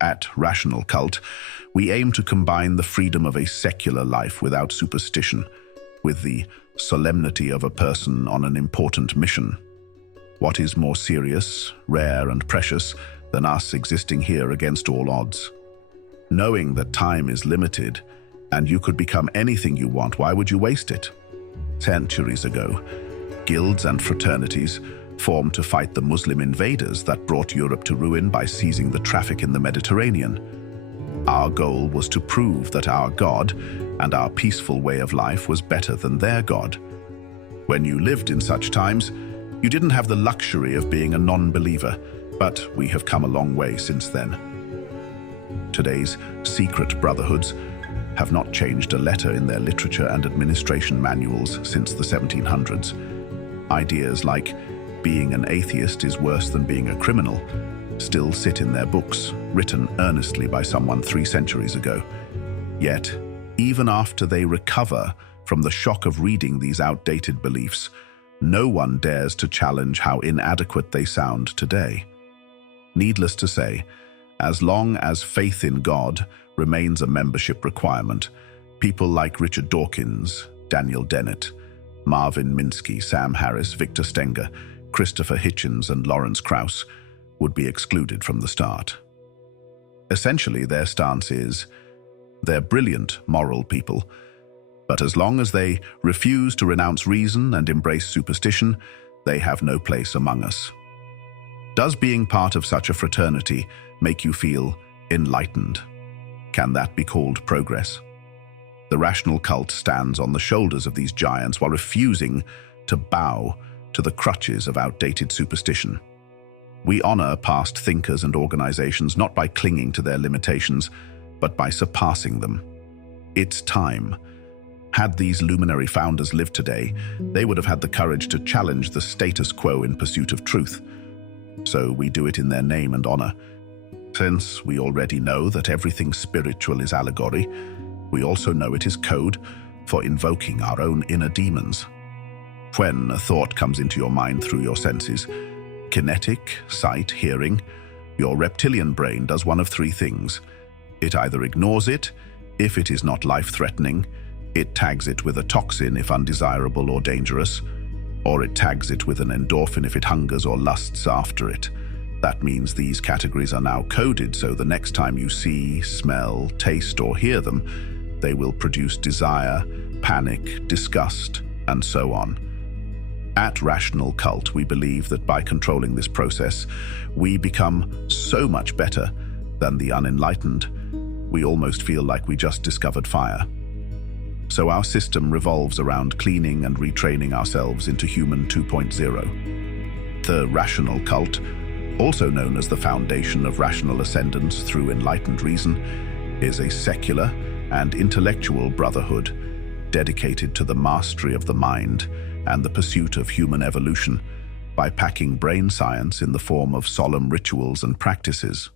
At Rational Cult, we aim to combine the freedom of a secular life without superstition, with the solemnity of a person on an important mission. What is more serious, rare, and precious than us existing here against all odds? Knowing that time is limited, and you could become anything you want, why would you waste it? Centuries ago, guilds and fraternities formed to fight the Muslim invaders that brought Europe to ruin by seizing the traffic in the Mediterranean. Our goal was to prove that our God and our peaceful way of life was better than their God. When you lived in such times, you didn't have the luxury of being a non-believer, but we have come a long way since then. Today's secret brotherhoods have not changed a letter in their literature and administration manuals since the 1700s. Ideas like being an atheist is worse than being a criminal still sit in their books, written earnestly by someone 3 centuries ago. Yet, even after they recover from the shock of reading these outdated beliefs, no one dares to challenge how inadequate they sound today. Needless to say, as long as faith in God remains a membership requirement, people like Richard Dawkins, Daniel Dennett, Marvin Minsky, Sam Harris, Victor Stenger, Christopher Hitchens, and Lawrence Krauss would be excluded from the start. Essentially, their stance is, they're brilliant, moral people, but as long as they refuse to renounce reason and embrace superstition, they have no place among us. Does being part of such a fraternity make you feel enlightened? Can that be called progress? The Rational Cult stands on the shoulders of these giants while refusing to bow to the crutches of outdated superstition. We honor past thinkers and organizations not by clinging to their limitations, but by surpassing them. It's time. Had these luminary founders lived today, they would have had the courage to challenge the status quo in pursuit of truth. So we do it in their name and honor. Since we already know that everything spiritual is allegory, we also know it is code for invoking our own inner demons. When a thought comes into your mind through your senses, kinetic, sight, hearing, your reptilian brain does one of 3 things. It either ignores it, if it is not life-threatening, it tags it with a toxin if undesirable or dangerous, or it tags it with an endorphin if it hungers or lusts after it. That means these categories are now coded, so the next time you see, smell, taste, or hear them, they will produce desire, panic, disgust, and so on. At Rational Cult, we believe that by controlling this process, we become so much better than the unenlightened, we almost feel like we just discovered fire. So our system revolves around cleaning and retraining ourselves into human 2.0. The Rational Cult, also known as the foundation of rational ascendance through enlightened reason, is a secular and intellectual brotherhood dedicated to the mastery of the mind and the pursuit of human evolution by packing brain science in the form of solemn rituals and practices.